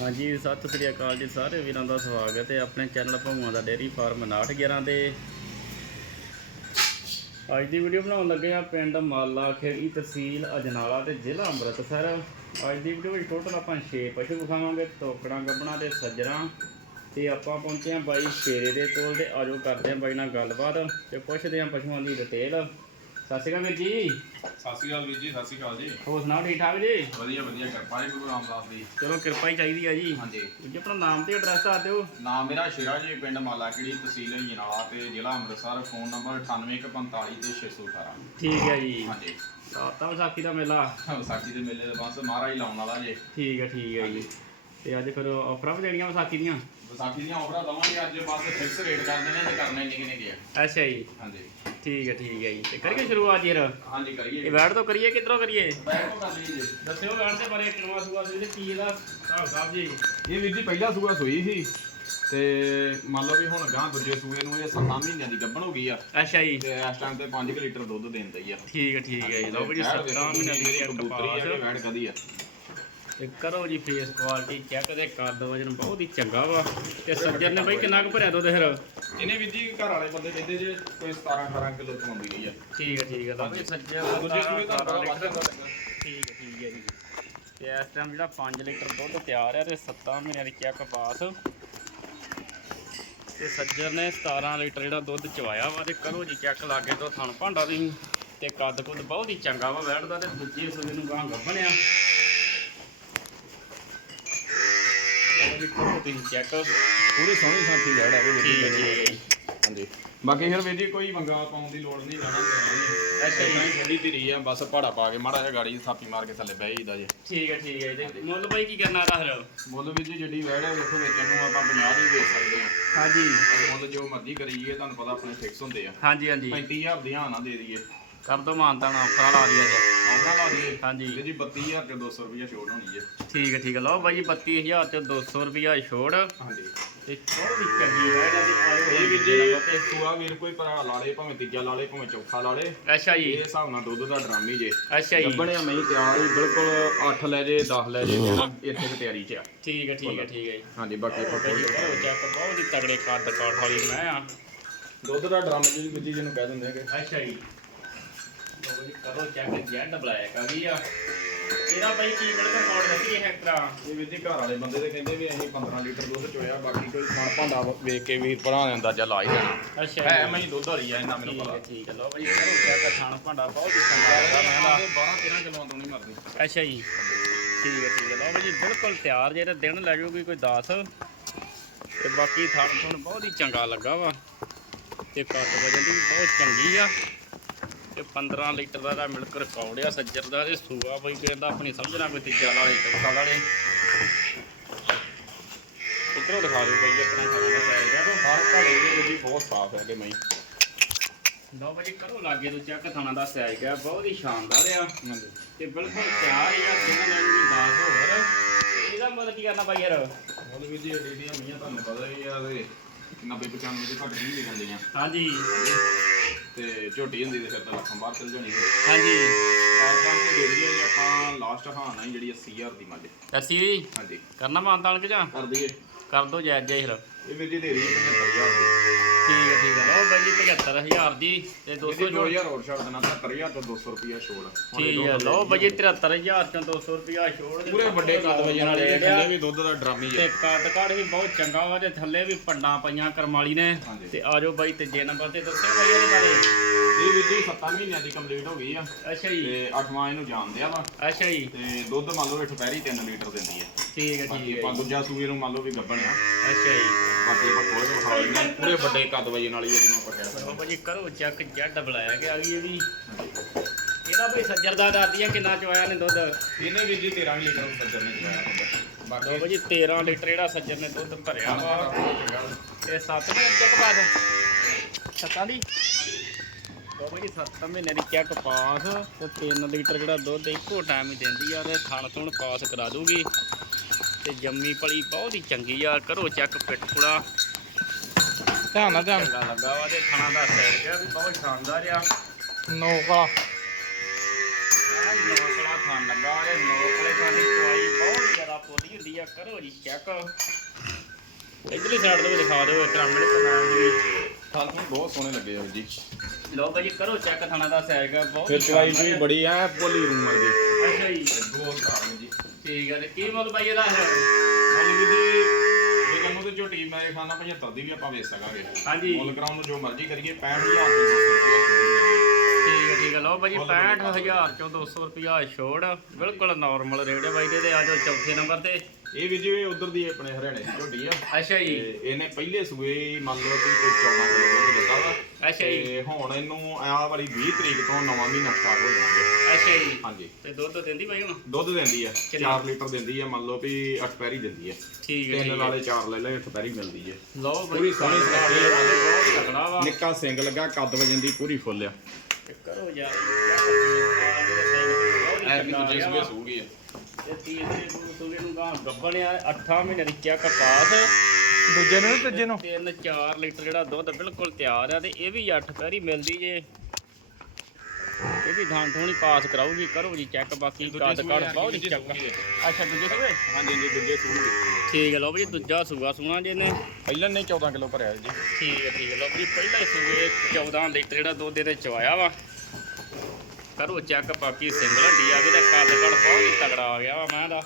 ਹਾਂਜੀ, ਸਤਿ ਸ੍ਰੀ ਅਕਾਲ ਜੀ ਸਾਰੇ ਵੀਰਾਂ ਦਾ ਸਵਾਗਤ ਹੈ ਆਪਣੇ ਚੈਨਲ ਭਗਵਾਨ ਦਾ ਡੇਅਰੀ ਫਾਰਮ 911 ਦੇ ਅੱਜ ਦੀ ਵੀਡੀਓ ਬਣਾਉਣ ਲੱਗੇ ਆ ਪਿੰਡ ਮਾਲਾ ਖੇੜੀ ਤਹਿਸੀਲ ਅਜਨਾਲਾ ਤੇ ਜ਼ਿਲ੍ਹਾ ਅੰਮ੍ਰਿਤਸਰ। ਅੱਜ ਦੀ ਵੀਡੀਓ ਵਿੱਚ ਟੋਟਲ ਆਪਾਂ 6 ਪਸ਼ੂ ਵਿਖਾਵਾਂਗੇ, ਤੋਕੜਾਂ, ਗੱਬਣਾ ਤੇ ਸੱਜਰਾਂ। ਤੇ ਆਪਾਂ ਪਹੁੰਚੇ ਆ ਬਾਈ ਸ਼ੇਰੇ ਦੇ ਕੋਲ ਤੇ ਆਜੋ ਕਰਦੇ ਆ ਬਾਈ ਨਾਲ ਗੱਲਬਾਤ ਤੇ ਪੁੱਛਦੇ ਆ ਪਸ਼ੂਆਂ ਦੀ ਡਿਟੇਲ। ਸਤਿ ਸ਼੍ਰੀ ਅਕਾਲ ਵੀਰ ਜੀ। ਸਤਿ ਸ਼੍ਰੀ ਅਕਾਲ ਵੀਰ ਜੀ ਸਤਿ ਸ਼੍ਰੀ ਅਕਾਲ ਜੀ। ਹੋਰ ਸੁਣਾਓ ਠੀਕ ਠਾਕ ਜੀ? ਵਧੀਆ ਵਧੀਆ ਕਿਰਪਾ ਜੀ ਗੁਰੂ ਰਾਮਦਾਸ ਦੀ। ਚਲੋ ਕਿਰਪਾ ਹੀ ਚਾਹੀਦੀ ਆ ਜੀ। ਹਾਂਜੀ। ਜੀ ਆਪਣਾ ਨਾਮ ਤੇ ਐਡਰੈਸ ਦੱਸ ਦਿਓ। ਨਾਮ ਮੇਰਾ ਸ਼ੇਰਾ ਜੀ ਪਿੰਡ ਮਾਲਾਕਿੜੀ ਤਹਿਸੀਲ ਜਨਾਲਾ ਤੇ ਜ਼ਿਲ੍ਹਾ ਅੰਮ੍ਰਿਤਸਰ ਫੋਨ ਨੰਬਰ 9845 ਤੇ 618 ਠੀਕ ਹੈ ਜੀ। ਹਾਂਜੀ। ਤਾਂ ਵਿਸਾਖੀ ਦਾ ਮੇਲਾ। ਵਿਸਾਖੀ ਦੇ ਮੇਲੇ ਦੇ ਬਸ ਮਹਾਰਾਜ ਲਾਉਣ ਵਾਲਾ ਜੇ। ਠੀਕ ਹੈ ਠੀਕ ਹੈ ਜੀ। ਤੇ ਅੱਜ ਫਿਰ ਆਫਰਾਂ ਵੀ ਦੇਣੀਆਂ ਵਿਸਾਖੀ ਦੀਆਂ? ਵਿਸਾਖੀ ਦੀਆਂ ਆਫਰਾਂ ਦਵਾਂਗੇ ਅੱਜ ਬਸ ਫਿਕਸ ਰੇਟ ਕਰ ਦੇਣੇ ਤੇ ਕਰਨੇ ਨਿੱਕੇ ਨਿੱਕੇ ਅੱਛਾ ਜੀ। ਹਾਂਜੀ। ਠੀਕ ਹੈ ਠੀਕ ਹੈ ਜੀ। ਤੇ ਕਰੀਏ ਸ਼ੁਰੂਆਤ ਜੀ ਫਿਰ ਹਾਂਜੀ ਕਰੀਏ ਇਹ ਵੈਟ ਤੋਂ ਕਰੀਏ ਕਿੱਧਰੋਂ ਕਰੀਏ? ਬੈਠੋ ਕਰ ਲਈਏ ਜੀ। ਦੱਸਿਓ ਵੈਟ ਦੇ ਬਾਰੇ ਕਿੰਨਵਾ ਸੂਆ ਸੀ ਤੇ ਕੀ ਦਾ ਹਿਸਾਬ ਸਾਹਿਬ ਜੀ ਇਹ ਵੀਰ ਜੀ ਪਹਿਲਾ ਸੂਆ ਸੋਈ ਸੀ। ਤੇ ਮੰਨ ਲਓ ਵੀ ਹੁਣ ਗਾਂ ਦੂਜੇ ਸੂਏ ਨੂੰ ਇਹ 7 ਮਹੀਨਿਆਂ ਦੀ ਗੱਭਣ ਹੋ ਗਈ ਆ। ਅੱਛਾ ਜੀ। ਤੇ ਇਸ ਟਾਈਮ ਤੇ 5 ਲੀਟਰ ਦੁੱਧ ਦਿੰਦਾ ਹੀ ਆ। ਠੀਕ ਹੈ ਠੀਕ ਹੈ ਜੀ। ਲਓ ਜੀ 17 ਮਹੀਨੇ ਦੀ ਚੈੱਕ ਕਬੂਤਰੀ ਆ ਪਾਸ ਵੈੜ ਕਦੀ ਆ। ਤੇ ਕਰੋ ਜੀ ਫੇਸ ਕੁਆਲਿਟੀ ਚੈੱਕ ਦੇ ਕੱਦ ਵਜਨ ਬਹੁਤ ਹੀ ਚੰਗਾ ਵਾ। ਤੇ ਸੱਜਰ ਨੇ ਬਈ ਕਿੰਨਾ ਕੁ ਭਰਿਆ ਦੁੱਧ ਫਿਰ? ਇਹਨੇ ਵੀਰ ਜੀ ਘਰ ਵਾਲੇ ਬੰਦੇ ਕਹਿੰਦੇ ਜੇ ਕੋਈ 17 18 ਕਿਲੋ ਚਵਾਉਂਦੀ ਗਈ ਆ। ਠੀਕ ਹੈ ਠੀਕ ਹੈ ਦੂਜੇ ਤਾਂ ਵੱਧ ਲੀਟਰ ਜਾਂਦਾ ਠੀਕ ਹੈ ਠੀਕ ਹੈ ਜੀ। ਤੇ ਇਸ ਟਾਈਮ ਜਿਹੜਾ 5 ਲੀਟਰ ਦੁੱਧ ਤਿਆਰ ਹੈ ਤੇ 7 ਮਹੀਨਿਆਂ ਦੀ ਚੈੱਕ ਪਾਸ ਤੇ ਸੱਜਰ ਨੇ 17 ਲੀਟਰ ਜਿਹੜਾ ਦੁੱਧ ਚਵਾਇਆ ਵਾ ਤੇ ਕਰੋ ਜੀ ਚੈੱਕ ਲਾਗੇ ਤੋਂ ਥਣ ਭਾਂਡਾ ਦੀ ਤੇ ਕੱਦ ਕੁੱਦ ਬਹੁਤ ਹੀ ਚੰਗਾ ਵਾ ਬੈਠਦਾ ਤੇ ਦੂਜੇ ਸੂਏ ਨੂੰ ਗਾਂ ਗੱਭਣਿਆ। ਜੀ ਕਰੋ ਤੁਸੀਂ ਚੈੱਕ ਪੂਰੀ ਸੋਹਣੀ ਸਾਥੀ ਵੈੜ ਆ ਵੀਰ ਠੀਕ ਹੈ ਠੀਕ ਹੈ ਜੀ। ਹਾਂਜੀ। ਬਾਕੀ ਫਿਰ ਵੀਰ ਜੀ ਕੋਈ ਮੰਗਾ ਪਾਉਣ ਦੀ ਲੋੜ ਨਹੀਂ ਤੇ ਅੱਛਾ ਜੀ। ਥੋੜੀ ਧੀਰੀ ਆ ਬਸ ਪਾੜਾ ਪਾ ਕੇ ਮਾੜਾ ਜਿਹਾ ਗਾੜੀ ਥਾਪੀ ਮਾਰ ਕੇ ਥੱਲੇ ਬਹਿ ਜਾਈਦਾ ਜੇ। ਠੀਕ ਹੈ ਠੀਕ ਹੈ ਤੇ ਮੁੱਲ ਬਾਈ ਕੀ ਕਰਨਾ ਦਾ ਫਿਰ? ਮੁੱਲ ਵੀਰ ਜੀ ਜਿਹੜੀ ਵੈੜ ਹੈ ਵੇਖੋ ਵੇਚਣ ਨੂੰ ਆਪਾਂ 50 ਦੀ ਵੇਚ ਸਕਦੇ ਆ। ਹਾਂਜੀ। ਮੁੱਲ ਜੋ ਮਰਜ਼ੀ ਕਰੀਏ ਤੁਹਾਨੂੰ ਪਤਾ ਆਪਣੇ ਫਿਕਸ ਹੁੰਦੇ ਆ। ਹਾਂਜੀ ਹਾਂਜੀ। 35000 ਦੀਆਂ ਨਾ ਦੇ ਦਈਏ। ਕਰ ਦੋ ਮਾਨਤਾ ਨਾ ਔਖਾ ਲਾ ਦਿਆ ਜੀ ਆਉਣਾ ਲਾ ਦਈਏ ਹਾਂਜੀ। ਜੀ 32000 ਤੇ 200 ਰੁਪਏ ਛੋੜ ਹੋਣੀ ਜੇ ਠੀਕ ਹੈ ਠੀਕ ਹੈ। ਲਓ ਬਾਈ ਜੀ 32000 ਚ 200 ਰੁਪਿਆ ਛੋੜ ਹਾਂਜੀ। ਤੇ ਬਹੁਤ ਹੀ ਚੰਗੀ ਹੈ ਇਹਨਾਂ ਦੀ ਆਇਓ ਇਹ ਵੀਰ ਜੀ ਤੇ ਸੂਆ ਵੀਰ ਕੋਈ ਭਰਾ ਲਾਲੇ ਭਾਵੇਂ ਤੀਜਾ ਲਾਲੇ ਭਾਵੇਂ ਚੌਥਾ ਲਾਲੇ ਅੱਛਾ ਜੀ। ਇਹ ਹਿਸਾਬ ਨਾਲ ਦੁੱਧ ਦਾ ਡਰਾਮੀ ਜੇ। ਅੱਛਾ ਜੀ। ਗੱਬਣਿਆ ਨਹੀਂ ਤਿਆਰ ਹੀ ਬਿਲਕੁਲ 8 ਲੈ ਜੇ 10 ਲੈ ਜੇ ਇੱਥੇ ਤੇ ਤਿਆਰੀ ਚ ਆ। ਠੀਕ ਹੈ ਠੀਕ ਹੈ ਠੀਕ ਹੈ ਜੀ। ਹਾਂਜੀ ਬਾਕੀ ਆਪਾਂ ਬਾਈ ਜੀ ਕਰੋ ਚੈੱਕ ਬਹੁਤ ਹੀ ਤਗੜੇ ਕੱਦ ਕਾਠ ਵਾਲੀ ਮੈਂ ਆ। ਦੁੱਧ ਦਾ ਡਰਮ ਜੀ ਜਿਹਨੂੰ ਕਹਿ ਦਿੰਦੇ ਹੈਗੇ। ਅੱਛਾ ਜੀ। ਜੀ ਕਰੋ ਚੈੱਕ ਜੈਡ ਬਲੈਕ ਆ ਗਈ ਆ। ਇਹਦਾ ਬਾਈ ਕੀ ਬਿਲਕੁਲ ਮੋੜ ਦੱਸੀ ਇਹ ਤਰ੍ਹਾਂ ਇਹ ਵੀਰ ਜੀ ਘਰ ਵਾਲੇ ਬੰਦੇ ਤੇ ਕਹਿੰਦੇ ਵੀ ਅਸੀਂ 15 ਲੀਟਰ ਦੁੱਧ ਚੋਇਆ ਬਾਕੀ ਕੋਈ ਖਾਣ ਭਾਂਡਾ ਵੇਖ ਕੇ ਵੀਰ ਭਰਾ ਨੇ ਅੰਦਾਜ਼ਾ ਲਾ ਹੀ ਦੇਣਾ ਅੱਛਾ ਹੈ ਜੀ। ਮੈਂ ਦੁੱਧ ਵਾਲੀ ਆ ਇੰਨਾ ਮੈਨੂੰ ਠੀਕ ਪਤਾ। ਹੈ ਠੀਕ ਹੈ ਲਓ ਬਾਈ ਕਰੋ ਚੈੱਕ ਖਾਣ ਭਾਂਡਾ ਬਹੁਤ ਹੀ ਚੰਗਾ ਲੱਗਾ ਮੈਂ ਦਾ 12 13 ਕਿਲੋ ਤੋਂ ਨਹੀਂ ਮਰਦੀ। ਅੱਛਾ ਜੀ। ਠੀਕ ਹੈ ਠੀਕ ਹੈ ਲਓ ਬਾਈ ਜੀ ਬਿਲਕੁਲ ਤਿਆਰ ਜੇ ਤੇ ਦਿਨ ਲੈ ਜਾਊਗੀ ਕੋਈ 10 ਤੇ ਬਾਕੀ ਥਣ ਥਣ ਬਹੁਤ ਹੀ ਚੰਗਾ ਲੱਗਾ ਵਾ। ਤੇ ਕੱਟ ਵਜਨ ਦੀ ਵੀ ਬਹੁਤ ਚੰਗੀ ਆ। ਤੇ 15 ਲੀਟਰ ਦਾ ਦਾ ਮਿਲਕ ਰਿਕਾਰਡ ਆ ਸੱਜਰ ਦਾ ਤੇ ਸੂਆ ਬਈ ਕਹਿੰਦਾ ਆਪਣੀ ਸਮਝਣਾ ਕੋਈ ਤੀਜਾ ਵਾਲੇ ਚੌਥਾ ਵਾਲੇ ਇਧਰੋਂ ਦਿਖਾ ਦਿਓ ਬਈ ਆਪਣਾ ਖਾਣਾ ਚਾਹੀਦਾ ਤਾਂ ਹਰ ਘਰੇ ਦੇ ਵੀਰ ਜੀ ਬਹੁਤ ਸਾਫ਼ ਹੈਗੇ ਮਈ ਲਓ ਬਾਈ ਕਰੋ ਲਾਗੇ ਤੋਂ ਚੈੱਕ ਥਾਣਾ ਦਾ ਸਾਈਜ਼ ਗਿਆ ਬਹੁਤ ਹੀ ਸ਼ਾਨਦਾਰ ਆ। ਤੇ ਬਿਲਕੁਲ ਤਿਆਰ ਹੀ ਆ ਜਿਹਨਾਂ ਲੈਣ ਦੀ 10 ਹੋਰ। ਇਹਦਾ ਮਤਲਬ ਕੀ ਕਰਨਾ ਬਾਈ ਯਾਰ? ਉਹ ਵੀਰ ਜੀ ਏਡੀ ਦੀਆਂ ਮੀਆਂ ਤੁਹਾਨੂੰ ਪਤਾ ਹੀ ਆ ਤੇ 90 95 ਦੇ ਘੱਟ ਨਹੀਂ ਵਿਕਣਦੀਆਂ ਹਾਂਜੀ। ਤੇ ਝੋਟੀ ਹੁੰਦੀ ਤੇ ਫਿਰ ਤਾਂ ਲੱਖਾਂ ਬਾਹਰ ਚਲ ਜਾਣੀ। ਸੀ ਹਾਂਜੀ। ਆਪ ਤਾਂ ਦੇ ਦਈਏ ਜੀ ਆਪਾਂ ਲਾਸਟ ਹਾਂ ਨਾ ਜਿਹੜੀ 80000 ਦੀ ਮੱਝ ਅਸੀਂ ਹਾਂਜੀ। ਕਰਨਾ ਮਾਨਤਾਨ ਕਿ ਜਾਂ? ਕਰ ਦਈਏ। ਕਰ ਦੋ ਜਾਇਜ਼ ਜਾਇਜ਼ ਫਿਰ। ਇਹ ਵੀਰ ਜੀ ਦੇ ਰਹੀ 75000 ਦੀ। ਠੀਕ ਹੈ ਠੀਕ ਹੈ। ਲਓ ਬਾਈ ਜੀ 75000 ਦੀ ਤੇ 200 200 ਜੋੜ 2000 ਹੋਰ ਛੱਡ ਦੇਣਾ 70000 ਤੋਂ 200 ਰੁਪਿਆ ਛੋੜ। ਹੁਣ ਇਹ ਠੀਕ ਹੈ ਦੁੱਧ ਲਓ ਬਾਈ ਜੀ 73000 ਚੋਂ 200 ਰੁਪਿਆ ਛੋੜ ਦੇ। ਪੂਰੇ ਵੱਡੇ ਕੱਦ ਵਜਣ ਵਾਲੇ ਆ, ਥੱਲੇ ਵੀ ਦੁੱਧ ਦਾ ਡਰਾਮੀ ਤੇ ਹੈ ਕੱਦ ਕਾੜ ਵੀ ਬਹੁਤ ਚੰਗਾ ਵਾ ਤੇ ਥੱਲੇ ਵੀ ਪੰਡਾਂ ਪਈਆਂ ਕਰਮਾਲੀ ਨੇ। ਹਾਂਜੀ। ਤੇ ਆਜੋ ਬਾਈ ਤੀਜੇ ਨੰਬਰ ਤੇ ਦੱਸਿਓ ਬਾਈ ਇਹਦੇ ਬਾਰੇ। ਇਹ ਵੀਰ ਜੀ 7 ਮਹੀਨਿਆਂ ਦੀ ਕੰਪਲੀਟ ਹੋ ਗਈ ਆ। ਅੱਛਾ ਜੀ। ਤੇ 8ਵਾਂ ਇਹਨੂੰ ਜਾਣਦੇ ਆ ਵਾ। ਅੱਛਾ ਜੀ। ਤੇ ਦੁੱਧ ਮੰਨ ਲਓ ਇਹ ਦੁਪਹਿਰੀ 3 ਲੀਟਰ ਦਿੰਦੀ ਹੈ ਠੀਕ ਹੈ ਬਾਕੀ ਠੀਕ ਹੈ ਆਪਾਂ ਦੂਜਾ ਸੂਏ ਨੂੰ ਮੰਨ ਲਓ ਵੀ ਗੱਬਣ ਆ। ਅੱਛਾ ਜੀ। ਬਾਕੀ ਆਪਾਂ ਥੋੜੇ ਜਿਹਾ ਖਾ ਲੈਂਦੇ ਹਾਂ। ਪੂਰੇ ਵੱਡੇ ਕੱਦ ਵਜਣ ਵਾਲੀ ਹੈ ਜਿਹਨੂੰ ਆਪਾਂ ਕਹਿ ਸਕਦੇ ਬਾਬਾ ਜੀ ਕਰੋ ਚੈੱਕ ਜੱਡ ਬੁਲਾਇਆ ਗਿਆ ਵੀ ਇਹ ਵੀ। ਇਹਦਾ ਬਈ ਸੱਜਰ ਦਾ ਦੱਸਦੀ ਆ ਕਿੰਨਾ ਚੋਇਆ ਨੇ ਦੁੱਧ? ਹਾਂ। ਇਹਨੇ ਵੀਰ ਜੀ 13 ਲੀਟਰ ਸੱਜਰ ਨੇ ਚਲਾਇਆ ਹੁੰਦਾ ਬਾਕੀ ਬਾਬਾ ਜੀ 13 ਲੀਟਰ ਜਿਹੜਾ ਸੱਜਰ ਨੇ ਦੁੱਧ ਭਰਿਆ ਵਾ। ਇਹ 7 ਮਹੀਨੇ ਚੱਕ ਬਾਅਦ ਸੱਤਾਂ ਦੀ? ਬਾਬਾ ਜੀ 7 ਮਹੀਨੇ ਦੀ ਚੱਕ ਪਾਸ ਤੇ 3 ਲੀਟਰ ਜਿਹੜਾ ਦੁੱਧ ਇੱਕੋ ਟਾਈਮ ਹੀ ਦਿੰਦੀ ਆ ਤੇ ਥਣ ਥੁਣ ਪਾਸ ਕਰਾ ਦੂਗੀ। ਤੇ ਜੰਮੀ ਪਲੀ ਬਹੁਤ ਹੀ ਚੰਗੀ ਆ ਕਰੋ ਚੱਕ ਪਿੱਠਪੁੜਾ ਧਿਆਨ ਨਾਲ ਧਿਆਨ ਚੰਗਾ ਲੱਗਾ ਵਾ ਤੇ ਥਣਾ ਦਾ ਸੈਰ ਗਿਆ ਵੀ ਬਹੁਤ ਸ਼ਾਨਦਾਰ ਆ। ਨੋਕ ਵਾਲਾ ਆਹ ਨਵਾਂ ਕਲਾ ਖਾਣ ਲੱਗਾ ਇਹ ਨੋਕਲੇ ਖਾਣੀ ਚਵਾਈ ਬਹੁਤ ਜ਼ਿਆਦਾ ਪੋਲੀ ਹੁੰਦੀ ਆ ਕਰੋ ਜੀ ਚੈੱਕ ਇਧਰਲੀ ਸਾਈਡ ਤੋਂ ਵੀ ਦਿਖਾ ਦਿਓ ਇੱਕ ਰਾਮਣ ਕਨਾਲ ਦੀ। ਥਾਂ ਥਾਂ ਬਹੁਤ ਸੋਹਣੇ ਲੱਗੇ ਆ ਜੀ। ਲਓ ਭਾਜੀ ਕਰੋ ਚੈੱਕ ਥਾਣਾ ਦਾ ਸਾਈਜ਼ ਆ ਬਹੁਤ ਫਿਰ ਚਵਾਈ ਵੀ ਬੜੀ ਐ ਪੋਲੀ ਰੂਮ ਅੱਛਾ ਜੀ ਦੋ ਘਰ ਜੀ। ਠੀਕ ਹੈ ਤੇ ਕੀ ਮੁੱਲ ਭਾਈ ਇਹਦਾ? ਹੈ ਤੇ ਝੋਟੀ ਮੇਰੇ ਖਾਨਾ 75 ਦੀ ਵੀ ਆਪਾਂ ਵੇਚ ਸਕਾਂਗੇ। ਹਾਂਜੀ। ਮੁੱਲ ਕਰਾਉਣ ਨੂੰ ਜੋ ਮਰਜ਼ੀ ਕਰੀਏ 65000 ਦੇ 200 ਰੁਪਏ ਠੀਕ ਹੈ ਠੀਕ ਹੈ ਲਓ ਭਾਜੀ 65000 ਚੋਂ 200 ਰੁਪਿਆ ਛੋੜ। ਬਿਲਕੁਲ ਨਾਰਮਲ ਰੇਟ ਹੈ ਬਾਈ ਦੇ ਤੇ ਆ ਜਾਓ ਚੌਥੇ ਨੰਬਰ ਤੇ। ਇਹ ਵੀ ਜੀ ਉਧਰ ਦੀ ਆਪਣੇ ਹਰਿਆਣੇ ਦੀ ਝੋਟੀ ਆ। ਅੱਛਾ ਤੇ ਜੀ ਇਹਨੇ ਪਹਿਲੇ ਸੂਏ ਹੀ ਮੰਨ ਲਓ ਕਿ ਕੋਈ 14 ਕਿਲੋ ਦੁੱਧ ਦਿੱਤਾ ਵਾ। ਅੱਛਾ ਜੀ। ਤੇ ਹੁਣ ਇਹਨੂੰ ਆਹ ਵਾਲੀ 20 ਤਰੀਕ ਤੋਂ ਨਵਾਂ ਮਹੀਨਾ ਸਟਾਰਟ ਹੋ ਜਾਣਗੇ ਅੱਛਾ ਜੀ। ਹਾਂਜੀ। ਤੇ ਦੁੱਧ ਦਿੰਦੀ ਬਾਈ ਹੁਣ? ਦੁੱਧ ਦਿੰਦੀ ਆ। ਕਿੰਨਾ? 4 ਲੀਟਰ ਦਿੰਦੀ ਆ ਮੰਨ ਲਓ ਵੀ ਐਕਸਪਾਇਰੀ ਦਿੰਦੀ ਆ। ਠੀਕ ਹੈ ਤਿੰਨ ਠੀਕ ਹੈ। ਨਾਲੇ 4 ਲੈ ਲੈ ਐਕਸਪਾਇਰੀ ਮਿਲਦੀ ਆ। ਲਓ ਬਾਈ ਪੂਰੀ ਸੋਹਣੀ ਆ। ਬਹੁਤ ਤਕੜਾ ਵਾ। ਨਿੱਕਾ ਸਿੰਗ ਲੱਗਾ ਕੱਦ ਵਜਨ ਦੀ ਪੂਰੀ ਫੁੱਲ ਆ। ਤੇ ਕਰੋ ਯਾਰ ਐ ਵੀ ਦੂਜੇ ਸੂਏ ਸੂਗੀ ਆ। ਤੇ ਤੀਸਰੇ ਸੂਏ ਨੂੰ ਗਾਂ ਗੱਬਣਿਆ 8 ਮਹੀਨੇ ਦੀ ਚੈੱਕ ਕਪਾਸ। ਦੂਜੇ ਨੂੰ ਤੀਜੇ ਨੂੰ। 3-4 ਲੀਟਰ ਜਿਹੜਾ ਦੁੱਧ ਬਿਲਕੁਲ ਤਿਆਰ ਆ ਤੇ ਇਹ ਵੀ 8 ਪੈਰੀ ਮਿਲਦੀ ਜੇ। ਇਹ ਵੀ ਧਾਨ ਥੋਣੀ ਪਾਸ ਕਰਾਊਗੀ ਕਰੋ ਜੀ ਚੈੱਕ ਬਾਕੀ ਕੱਦ ਕੱਦ ਬਹੁਤ ਹੀ ਚੱਕ। ਅੱਛਾ ਦੂਜੇ ਸੂਏ? ਹਾਂਜੀ ਜੀ ਦੂਜੇ ਸੂਗੀ ਠੀਕ ਹੈ ਲਓ ਵੀ ਦੂਜਾ ਸੂਆ ਸੂਣਾ ਜੇ ਨੇ ਪਹਿਲਾਂ ਨੇ 14 ਕਿਲੋ ਭਰਿਆ ਜੀ। ਠੀਕ ਹੈ ਠੀਕ ਹੈ ਲਓ ਵੀ ਪਹਿਲਾ ਹੀ ਸੂਏ 14 ਲੀਟਰ ਜਿਹੜਾ ਦੁੱਧ ਇਹਦੇ ਚਵਾਇਆ ਵਾ। ਕਰੋ ਚੈੱਕ ਬਾਕੀ ਸਿੰਗਲ ਹੱਡੀ ਆ ਗਈ ਤੇ ਕੱਦ ਕੱਦ ਬਹੁਤ ਹੀ ਤਗੜਾ ਆ ਗਿਆ ਵਾ ਮੈਂ ਦਾ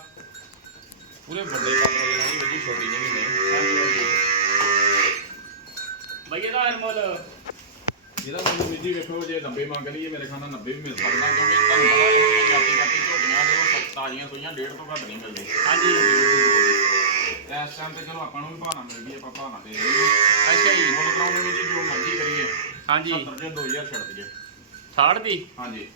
ਪੂਰੇ ਵੱਡੇ ਕੱਦ ਵਾਲੇ ਨਹੀਂ ਵੱਡੀ ਛੋਟੀ ਜਿਹੀ ਨਹੀਂ ਬਈ ਇਹਦਾ ਹਰਮੋਲ ਇਹਦਾ ਮੈਨੂੰ ਵੀਰ ਜੀ ਵੇਖੋ ਜੇ 90 ਮੰਗ ਲਈਏ ਮੇਰੇ ਖਾਨਾ 90 ਵੀ ਮਿਲ ਸਕਦਾ ਕਿਉਂਕਿ ਤੁਹਾਨੂੰ ਪਤਾ ਹੈ ਕਿ ਜਾਤੀ ਜਾਤੀ ਝੋਟੀਆਂ ਦੇ ਉਹ ਤਾਜ਼ੀਆਂ ਸੋਈਆਂ ਡੇਢ ਤੋਂ ਘੱਟ ਨਹੀਂ ਮਿਲਦੀ। ਹਾਂਜੀ। ਇਸ ਟਾਈਮ ਤੇ ਚਲੋ ਆਪਾਂ ਨੂੰ ਵੀ ਭਾਣਾ ਮਿਲ ਗਈ ਆਪਾਂ ਭਾਣਾ ਦੇ ਦਈਏ। ਅੱਛਾ ਜੀ ਮੁੱਲ ਕਰਾਉਣ ਜੀ ਜੋ ਮਰਜ਼ੀ ਕਰੀਏ। ਹਾਂਜੀ। 70 ਦੇ 2000 ਛੱਡ ਦਈਏ। 60 ਦੀ? ਹਾਂਜੀ।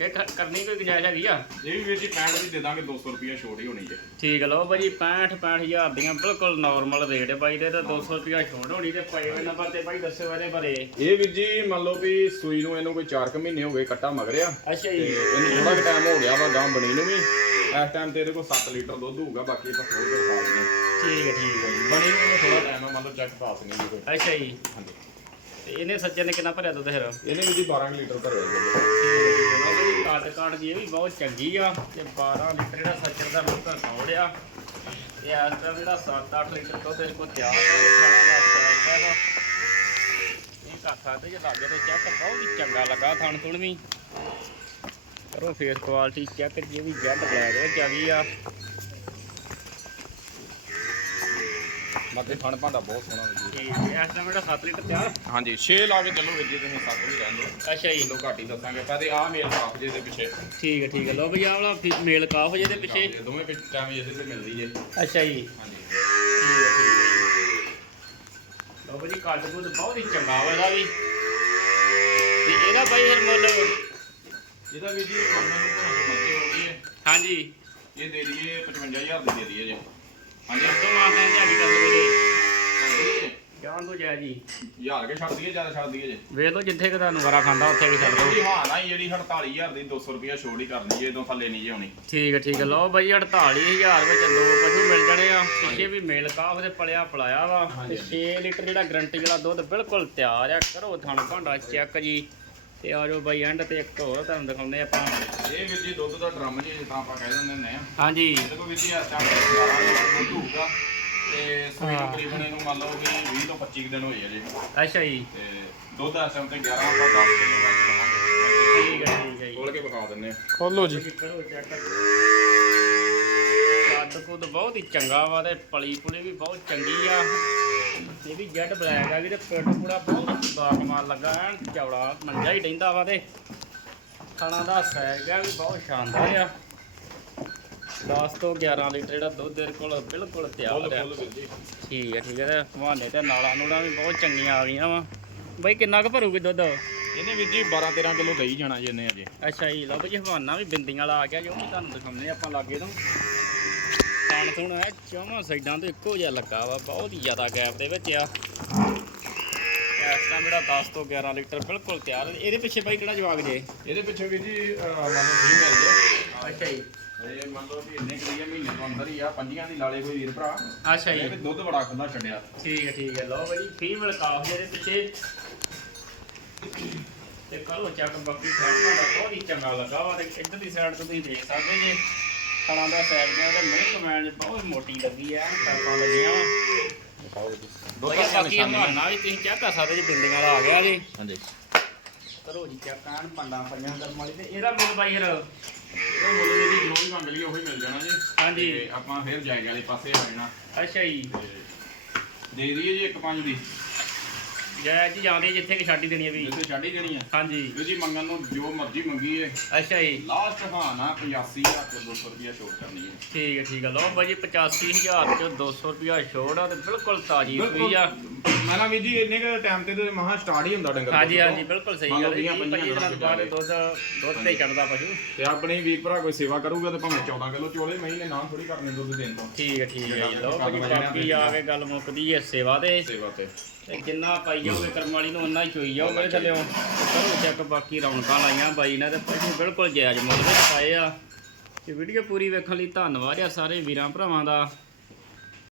ਕਿ ਕ- ਕਰਨੀ ਕੋਈ ਗੁੰਜਾਇਸ਼ ਹੈਗੀ ਆ? ਇਹ ਵੀ ਵੀਰ ਜੀ 65 ਦੀ ਦੇ ਦਾਂਗੇ 200 ਰੁਪਏ ਛੋਟ ਹੀ ਹੋਣੀ ਜੇ। ਠੀਕ ਲਓ ਭਾਜੀ 65 65000 ਦੀਆਂ ਬਿਲਕੁਲ ਨਾਰਮਲ ਰੇਟ ਹੈ ਬਾਈ ਦੇ ਤੇ 200 ਰੁਪਿਆ ਛੋੜ ਹੋਣੀ ਤੇ ਪਏ ਨੰਬਰ ਤੇ ਬਾਈ ਦੱਸਿਓ ਇਹਦੇ ਬਾਰੇ। ਇਹ ਵੀਰ ਜੀ ਮੰਨ ਲਓ ਵੀ ਸੂਈ ਨੂੰ ਇਹਨੂੰ ਕੋਈ 4 ਕੁ ਮਹੀਨੇ ਹੋ ਗਏ ਕੱਟਾ ਮਗਰਿਆ ਅੱਛਾ ਜੀ। ਇਹਨੂੰ ਥੋੜਾ ਕੁ ਟਾਈਮ ਹੋ ਗਿਆ ਵਾ ਗਾਂ ਬਣੀ ਨੂੰ ਵੀ। ਇਸ ਟਾਈਮ ਤੇ ਇਹਦੇ ਕੋਲ 7 ਲੀਟਰ ਦੁੱਧ ਹੋਊਗਾ ਬਾਕੀ ਆਪਾਂ ਦਿੰਦੇ ਹਾਂ। ਠੀਕ ਹੈ ਠੀਕ ਹੈ ਜੀ। ਬਣੀ ਨੂੰ ਥੋੜਾ ਟਾਈਮ ਆ ਮਤਲਬ ਚੈੱਕ ਪਾਸ ਨਹੀਂ ਜੀ ਕੋਈ। ਅੱਛਾ ਜੀ। ਹਾਂਜੀ। ਤੇ ਇਹਨੇ ਸੱਜਣ ਨੇ ਕਿੰਨਾ ਭਰਿਆ ਦੁੱਧ ਫਿਰ? ਇਹਨੇ ਵੀ ਜੀ 12 ਲੀਟਰ ਭਰਿਆ ਜੀ। ਕਾਟ ਕਾਟ ਜੀ ਇਹ ਵੀ ਬਹੁਤ ਚੰਗੀ ਆ ਤੇ 12 ਲੀਟਰ ਜਿਹੜਾ ਸੱਜਣ ਦਾ ਦੁੱਧ ਸੌੜਿਆ ਤੇ ਇਸ ਤਰ੍ਹਾਂ ਜਿਹੜਾ 7-8 ਲੀਟਰ ਦੁੱਧ ਇਹਦੇ ਕੋਲ ਤਿਆਰ ਹੈ ਇਹ ਕਾਠਾ ਤੇ ਜੇ ਲੱਗੇ ਤੇ ਚੈੱਕ ਬਹੁਤ ਹੀ ਚੰਗਾ ਲੱਗਾ ਥਣ ਥੁਣ ਵੀ। ਕਰੋ ਫੇਸ ਕੁਆਲਿਟੀ ਚੈੱਕ ਜੀ ਵੀ ਜੈਡ ਬਲੈਕ ਵਿੱਚ ਗਈ ਆ। ਬਾਕੀ ਫਣ ਭਾਂਡਾ ਬਹੁਤ ਸੋਹਣਾ ਵੀਰ ਜੀ ਤੇ ਇਸ ਟਾਈਮ ਜਿਹੜਾ 7 ਲੀਟਰ ਤਿਆਰ। ਹਾਂਜੀ 6 ਲਾ ਕੇ ਚੱਲੋ ਵੀਰ ਜੀ ਤੁਸੀਂ 7 ਵੀ ਰਹਿੰਦੇ ਅੱਛਾ ਜੀ। ਕਿਲੋ ਘੱਟ ਹੀ ਦੱਸਾਂਗੇ ਪਰ ਇਹ ਆ ਮੇਲ ਕਾਫ ਜੇ ਦੇ ਪਿੱਛੇ। ਠੀਕ ਹੈ ਠੀਕ ਹੈ। ਲਓ ਬਈ ਆਹ ਵਾਲਾ ਮੇਲ ਕਾਫ ਜਿਹਦੇ ਪਿੱਛੇ। ਇਹ ਦੋਵੇਂ ਪਿੱਛੇ ਵੀ ਇਹਦੇ ਤੇ ਮਿਲਦੀ ਜੇ ਅੱਛਾ ਜੀ। ਹਾਂਜੀ। ਠੀਕ ਹੈ ਠੀਕ ਹੈ ਲਓ ਬਈ ਕੱਦ ਕੁੱਦ ਬਹੁਤ ਹੀ ਚੰਗਾ ਵਾ ਇਹਦਾ ਵੀ। ਤੇ ਇਹਦਾ ਬਾਈ ਫਿਰ ਮੁੱਲ ਇਹਦਾ ਵੀਰ ਜੀ ਕੰਮ ਨੂੰ ਤੁਹਾਨੂੰ ਮਰਜ਼ੀ ਹੋਣੀ ਹੈ ਹਾਂਜੀ। ਇਹ ਦੇ ਦਈਏ 55000 ਦੀ ਦੇ ਦਈਏ ਜੇ। ਹਾਂਜੀ ਤੋਂ ਮਾਰਦੇ ਹਾਂ ਝਾੜੀ ਕਰ ਲਓ ਹਾਂਜੀ ਜਾਣ ਦੋ ਜੈ ਜੀ। ਹਜ਼ਾਰ ਕੇ ਛੱਡ ਦਈਏ ਜ਼ਿਆਦਾ ਛੱਡ ਦਈਏ ਜੇ। ਵੇਖ ਲਓ ਜਿੱਥੇ ਕਿ ਤੁਹਾਨੂੰ ਵਰਾ ਖਾਂਦਾ ਉੱਥੇ ਵੀ ਛੱਡ ਦਿਓ। ਜੀ ਹਾਂ ਨਾ ਜਿਹੜੀ 48000 ਦੀ 200 ਰੁਪਿਆ ਛੋੜ ਹੀ ਕਰਨੀ ਜੇ ਇਦੋਂ ਥੱਲੇ ਨਹੀਂ ਜੇ ਹੋਣੀ ਠੀਕ ਹੈ ਠੀਕ ਹੈ ਲਓ ਬਾਈ 48000 ਵਿੱਚ ਦੋ ਪਸ਼ੂ ਮਿਲ ਜਾਣੇ ਆ। ਪਿੱਛੇ ਵੀ ਮੇਲ ਕਾਫ ਦੇ ਪਲਿਆ ਪਲਾਇਆ ਵਾ। ਤੇ 6 ਲੀਟਰ ਜਿਹੜਾ ਗਰੰਟੀ ਵਾਲਾ ਦੁੱਧ ਬਿਲਕੁਲ ਤਿਆਰ ਆ। ਕਰੋ ਥਣ ਭਾਂਡਾ ਚੈੱਕ ਜੀ। ਤੇ ਆ ਜਾਓ ਬਾਈ ਐਂਡ ਤੇ ਇੱਕ ਹੋਰ ਤੁਹਾਨੂੰ ਦਿਖਾਉਂਦੇ ਆਪਾਂ। ਇਹ ਵੀਰ ਜੀ ਦੁੱਧ ਦਾ ਡਰਮ ਜੀ ਤਰ੍ਹਾਂ ਆਪਾਂ ਕਹਿ ਦਿੰਦੇ ਆ। ਹਾਂਜੀ। ਇਹਦੇ ਕੋਲ ਵੀਰ ਜੀ ਟਾਈਮ 11 ਲੀਟਰ ਦੁੱਧ ਹੋਊਗਾ। ਤੇ ਸੂਈ ਨੂੰ ਤਕਰੀਬਨ ਇਹਨੂੰ ਮੰਨ ਲਓ ਕਿ 20 ਤੋਂ 25 ਕੁ ਦਿਨ ਹੋਏ ਆ ਜੀ। ਅੱਛਾ ਜੀ। ਤੇ ਦੁੱਧ ਇਸ ਟਾਈਮ ਤੇ 11 ਆਪਾਂ 10 ਕਿਲੋ ਰੱਖ ਲਵਾਂਗੇ। ਠੀਕ ਹੈ ਠੀਕ ਹੈ ਜੀ। ਖੋਲ ਕੇ ਵਿਖਾ ਦਿੰਨੇ ਆ ਖੋਲੋ ਜੀ। ਕਰੋ। ਚੈੱਕ ਕੱਦ ਕੁੱਦ ਬਹੁਤ ਹੀ ਚੰਗਾ ਵਾ ਤੇ ਪਲੀ ਪੁਲੀ ਵੀ ਬਹੁਤ ਚੰਗੀ ਆ। ਇਹ ਵੀ ਜੈਡ ਬਲੈਕ ਆ ਵੀ ਤੇ ਪਿੱਠ ਪੂੜਾ ਬਹੁਤ ਬਾਕਮਾਲ ਲੱਗਾ ਐਨ ਚੌੜਾ ਮੰਜਾ ਹੀ ਰਹਿੰਦਾ ਵਾ ਤੇ। ਖਾਣਾ ਦਾ ਆ ਵੀ ਬਹੁਤ ਸ਼ਾਨਦਾਰ ਆ। 10 ਤੋਂ 11 ਲੀਟਰ ਜਿਹੜਾ ਦੁੱਧ ਦੇ ਕੋਲ ਬਿਲਕੁਲ ਤਿਆਰ ਜੀ। ਠੀਕ ਹੈ ਠੀਕ ਹੈ ਤੇ ਹਵਾਨੇ ਤੇ ਨਾਲਾਂ ਨੂਲਾਂ ਵੀ ਬਹੁਤ ਚੰਗੀਆਂ ਆ ਗਈਆਂ ਵਾ। ਬਈ ਕਿੰਨਾ ਕੁ ਭਰੂਗੀ ਦੁੱਧ? ਇਹਨੇ ਵੀਰ ਜੀ 12 13 ਕਿਲੋ ਦਹੀਂ ਜਾਣਾ ਜੀ ਇਹਨੇ ਅਜੇ। ਅੱਛਾ ਜੀ ਲਓ ਜੀ ਹਵਾਨਾ ਵੀ ਬਿੰਦੀਆਂ ਵਾਲਾ ਆ ਗਿਆ ਜੋ ਵੀ ਤੁਹਾਨੂੰ ਦਿਖਾਉਂਦੇ ਹਾਂ ਆਪਾਂ ਲਾਗੇ ਤੋਂ। ਖਾਣ ਥੁਣ ਹੈ ਚੌਵਾਂ ਸਾਈਡਾਂ ਤੋਂ ਇੱਕੋ ਜਿਹਾ ਲੱਗਾ ਵਾ ਬਹੁਤ ਹੀ ਜ਼ਿਆਦਾ ਗੈਪ ਦੇ ਵਿੱਚ ਆ। ਇਸ ਟਾਈਮ ਜਿਹੜਾ 10 ਤੋਂ 11 ਲੀਟਰ ਬਿਲਕੁਲ ਤਿਆਰ ਹੈ। ਇਹਦੇ ਪਿੱਛੇ ਬਾਈ ਕਿਹੜਾ ਜਵਾਗ ਜੇ? ਇਹਦੇ ਪਿੱਛੇ ਵੀਰ ਜੀ ਮੰਨ ਲਓ ਮਿਲ ਜੇ। ਅੱਛਾ ਜੀ। ਇਹ ਮੰਨ ਲਓ ਵੀ ਇੰਨੇ ਕੁ ਦੀ ਆ, ਮਹੀਨੇ ਤੋਂ ਅੰਦਰ ਹੀ ਆ ਪੰਜੀਆਂ ਦੀ ਲਾਲੇ ਕੋਈ ਵੀਰ ਭਰਾ। ਅੱਛਾ ਇਹ ਜੀ ਵੀ ਦੁੱਧ ਬੜਾ ਖੁੱਲਾ ਛੱਡਿਆ। ਠੀਕ ਹੈ ਠੀਕ ਹੈ। ਲਓ ਬਾਈ ਫੀਮੇਲ ਕਾਫ ਇਹਦੇ ਪਿੱਛੇ। ਤੇ ਕਰੋ ਚੱਕ ਬਾਕੀ ਦਾ ਬਹੁਤ ਹੀ ਚੰਗਾ ਲੱਗਾ ਵਾ। ਤੇ ਇੱਧਰ ਦੀ ਸਾਈਡ ਤੋਂ ਤੁਸੀਂ ਦੇਖ ਸਕਦੇ ਜੇ। ਖਾਣਾ ਦਾ ਸਾਈਡ ਦੇ ਤੇ ਮਿਲਕ ਮੈਨ ਬਹੁਤ ਮੋਟੀ ਲੱਗੀ ਆ ਟਾਪਾਂ ਲੱਗੀਆਂ ਵਾ। ਦੁੱਧ ਬਾਕੀ ਨਿਸ਼ਾਨੀ ਹਮਾਨਾ ਵੀ ਤੁਸੀਂ ਚੈੱਕ ਕਰ ਸਕਦੇ ਜੇ ਬਿਲਡਿੰਗ ਵਾਲਾ ਆ ਗਿਆ ਜੀ। ਹਾਂਜੀ। ਕਰੋ ਜੀ ਚੱਕ ਆਣ ਪੰਡਾਂ ਪਈਆਂ ਕਰਮ ਵਾਲੀ ਤੇ ਇਹਦਾ ਮੁੱਲ ਬਾਈ ਫਿਰ। ਇਹਦਾ ਮੁੱਲ ਜਿਹੜੀ ਜੋ ਵੀ ਮੰਗ ਲਈ ਉਹੀ ਮਿਲ ਜਾਣਾ ਜੀ। ਹਾਂਜੀ। ਤੇ ਆਪਾਂ ਫਿਰ ਜਾਏਗਾ ਵਾਲੇ ਪਾਸੇ ਆ ਜਾਣਾ। ਅੱਛਾ ਜੀ। ਤੇ ਦੇ ਦਈਏ ਜੀ ਇੱਕ ਪੰਜ ਦੀ। ਜੈ ਜੀ ਜਾਂਦੇ ਜਿੱਥੇ ਕਿ ਛੱਡ ਹੀ ਦੇਣੀ ਆ ਵੀ। ਜਿੱਥੇ ਛੱਡ ਹੀ ਦੇਣੀ ਆ। ਹਾਂਜੀ। ਇਹ ਜੀ ਮੰਗਣ ਨੂੰ ਜੋ ਮਰਜ਼ੀ ਮੰਗੀਏ। ਅੱਛਾ ਜੀ। ਲਾਸਟ ਹਾਨਾ 85000 ਤੇ 200 ਰੁਪਿਆ ਛੋਟ ਕਰਨੀ ਹੈ। ਠੀਕ ਹੈ ਠੀਕ ਹੈ। ਲਓ ਬਾਈ ਜੀ 85000 ਚ 200 ਰੁਪਿਆ ਛੋੜ ਆ ਤੇ ਬਿਲਕੁਲ ਤਾਜੀ ਸੂਈ ਆ। ਮੈਂ ਨਾ ਵੀ ਜੀ ਇੰਨੇ ਕ ਟਾਈਮ ਤੇ ਤੇ ਮਹਾ ਸਟਾਰਟ ਹੀ ਹੁੰਦਾ ਡੰਗਰ ਹਾਂਜੀ ਹਾਂਜੀ। ਬਿਲਕੁਲ ਸਹੀ ਗੱਲ ਹੈ ਵੀਹਾਂ ਜੀ ਪੰਜਾਂ 25 ਦਿਨਾਂ ਬਾਅਦ ਦੁੱਧ ਦੁੱਧ ਤੇ ਚੜਦਾ ਪਸ਼ੂ। ਤੇ ਆਪਣੇ ਵੀਰ ਭਰਾ ਕੋਈ ਸੇਵਾ ਕਰੂਗਾ ਤੇ ਭਾਵੇਂ 14 ਕਿਲੋ ਚੋਲੇ ਮਹੀਨੇ ਨਾ ਥੋੜੀ ਕਰਨੀ ਦੁੱਧ ਦੇਣ ਤੋਂ। ਠੀਕ ਹੈ ਠੀਕ ਹੈ ਵਜਣਾ ਬਾਕੀ ਆ ਕੇ ਗੱਲ ਮੁੱਕਦੀ ਹੈ ਸੇਵਾ ਤੇ। ਸੇਵਾ ਤੇ। ਤੇ ਜਿੰਨਾ ਪਾਈ ਜਾਓਗੇ ਕਰਮ ਵਾਲੀ ਨੂੰ ਉਨਾ ਹੀ ਚੋਈ ਜਾਓ ਮੇਰੇ ਥੱਲਿਓ। ਕਰੋ ਚੱਕ ਬਾਕੀ ਰੌਣਕਾਂ ਲਾਈਆਂ ਬਾਈ ਨੇ ਤੇ ਪਸ਼ੂ ਬਿਲਕੁਲ ਜਾਇਜ਼ ਮੁੱਲ ਵਿੱਚ ਪਾਏ ਆ। ਤੇ ਵੀਡੀਓ ਪੂਰੀ ਵੇਖਣ ਲਈ ਧੰਨਵਾਦ ਆ ਸਾਰੇ ਵੀਰਾਂ ਭਰਾਵਾਂ ਦਾ।